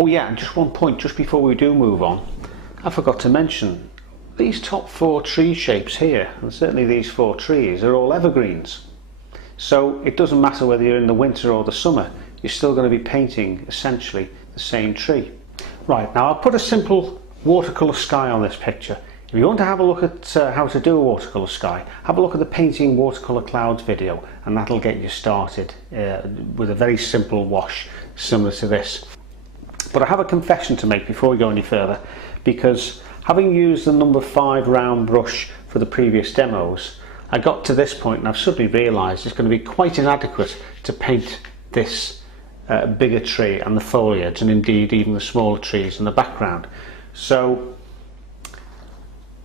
Oh yeah, and just one point just before we do move on, I forgot to mention these top 4 tree shapes here, and certainly these 4 trees, are all evergreens. So it doesn't matter whether you're in the winter or the summer, you're still going to be painting essentially the same tree. Right, now I'll put a simple watercolour sky on this picture. If you want to have a look at how to do a watercolour sky, have a look at the painting watercolour clouds video, and that'll get you started with a very simple wash similar to this. But I have a confession to make before we go any further, because having used the number 5 round brush for the previous demos, I got to this point and I've suddenly realised it's going to be quite inadequate to paint this bigger tree and the foliage, and indeed even the smaller trees in the background. So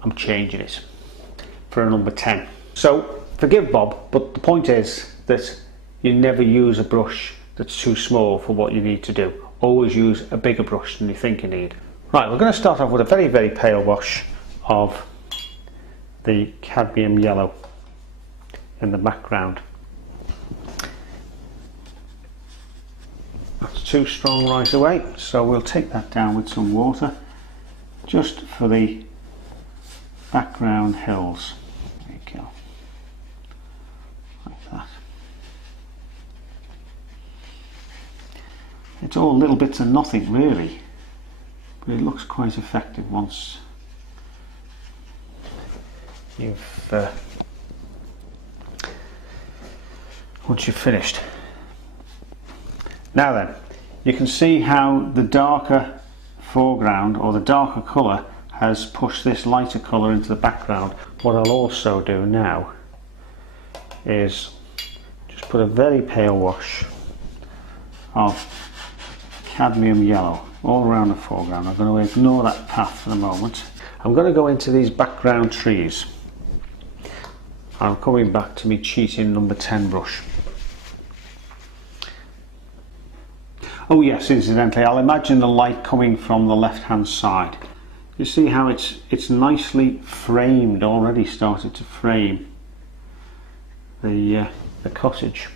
I'm changing it for a number 10. So forgive Bob, but the point is that you never use a brush that's too small for what you need to do. Always use a bigger brush than you think you need. Right, we're going to start off with a very, very pale wash of the cadmium yellow in the background. That's too strong right away, so we'll take that down with some water just for the background hills. There you go, like that. It's all little bits of nothing really, but it looks quite effective once you've finished. Now then, you can see how the darker foreground or the darker colour has pushed this lighter colour into the background. What I'll also do now is just put a very pale wash of cadmium yellow all around the foreground. I'm going to ignore that path for the moment. I'm going to go into these background trees. I'm coming back to me cheating number 10 brush. Oh yes, incidentally, I'll imagine the light coming from the left hand side. You see how it's nicely framed, already started to frame the cottage.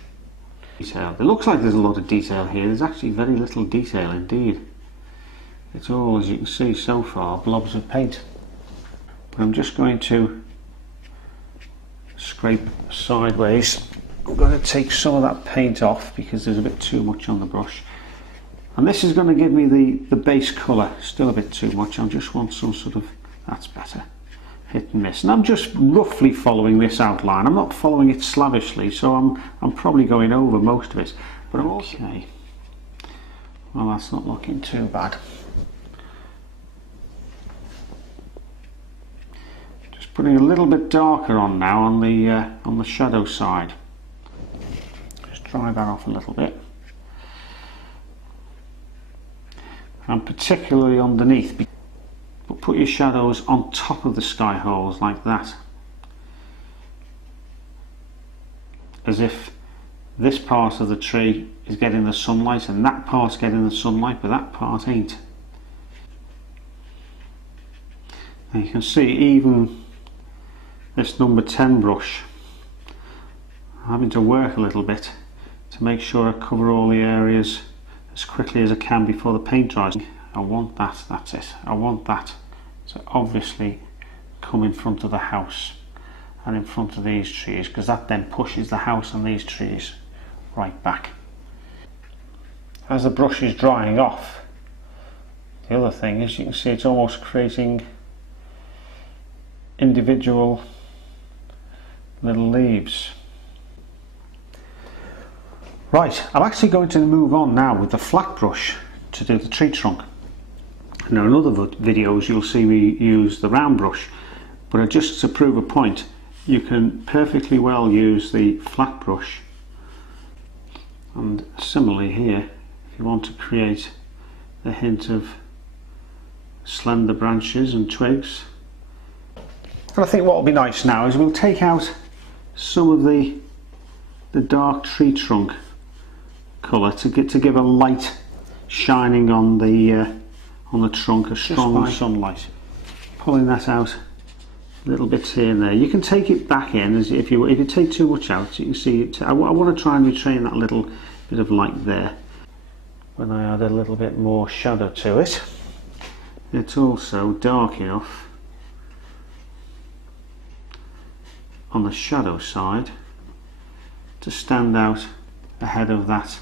Detail. It looks like there's a lot of detail here. There's actually very little detail indeed. It's all, as you can see so far, blobs of paint. But I'm just going to scrape sideways. I'm going to take some of that paint off because there's a bit too much on the brush. And this is going to give me the base colour. Still a bit too much. I just want some sort of, that's better, hit and miss. And I'm just roughly following this outline. I'm not following it slavishly, so I'm probably going over most of it. But I'm okay. Well, that's not looking too bad. Just putting a little bit darker on now on the shadow side. Just dry that off a little bit. And particularly underneath, but put your shadows on top of the sky holes like that, as if this part of the tree is getting the sunlight and that part's getting the sunlight, but that part ain't. And you can see even this number 10 brush, I'm having to work a little bit to make sure I cover all the areas as quickly as I can before the paint dries. I want that, that's it, I want that to obviously come in front of the house and in front of these trees, because that then pushes the house and these trees right back. As the brush is drying off, the other thing is you can see it's almost creating individual little leaves. Right, I'm actually going to move on now with the flat brush to do the tree trunk. Now in other videos you'll see me use the round brush, but just to prove a point, you can perfectly well use the flat brush. And similarly here, if you want to create a hint of slender branches and twigs. And I think what will be nice now is we'll take out some of the dark tree trunk colour to give a light shining on the trunk, a strong sunlight. Pulling that out little bits here and there. You can take it back in as if you take too much out. You can see it. I want to try and retain that little bit of light there. when I add a little bit more shadow to it. It's also dark enough on the shadow side to stand out ahead of that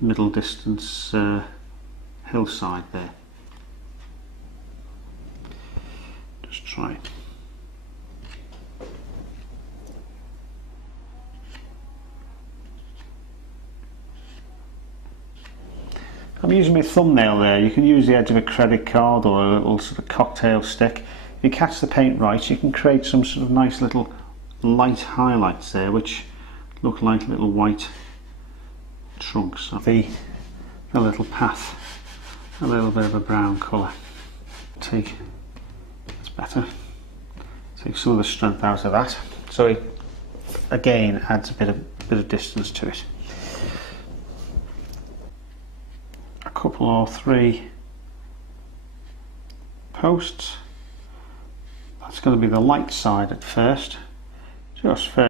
middle distance hillside there. Just try it. I'm using my thumbnail there. You can use the edge of a credit card or a little sort of cocktail stick. If you catch the paint right, you can create some sort of nice little light highlights there which look like little white trunks of the little path. A little bit of a brown colour. It's better. Take some of the strength out of that. So it again adds a bit of distance to it. A couple or three posts. That's going to be the light side at first. Just first.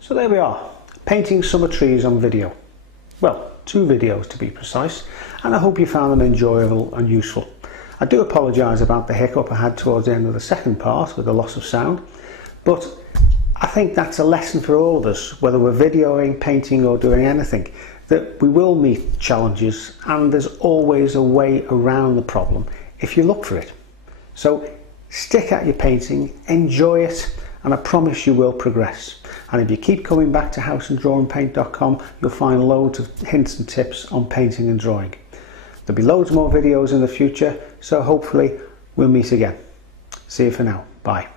So there we are, painting summer trees on video. Well, 2 videos to be precise, and I hope you found them enjoyable and useful. I do apologise about the hiccup I had towards the end of the second part with the loss of sound, but I think that's a lesson for all of us, whether we're videoing, painting or doing anything, that we will meet challenges and there's always a way around the problem if you look for it. So stick at your painting, enjoy it, and I promise you will progress. And if you keep coming back to houseanddrawingpaint.com, you'll find loads of hints and tips on painting and drawing. There'll be loads more videos in the future, so hopefully we'll meet again. See you for now. Bye.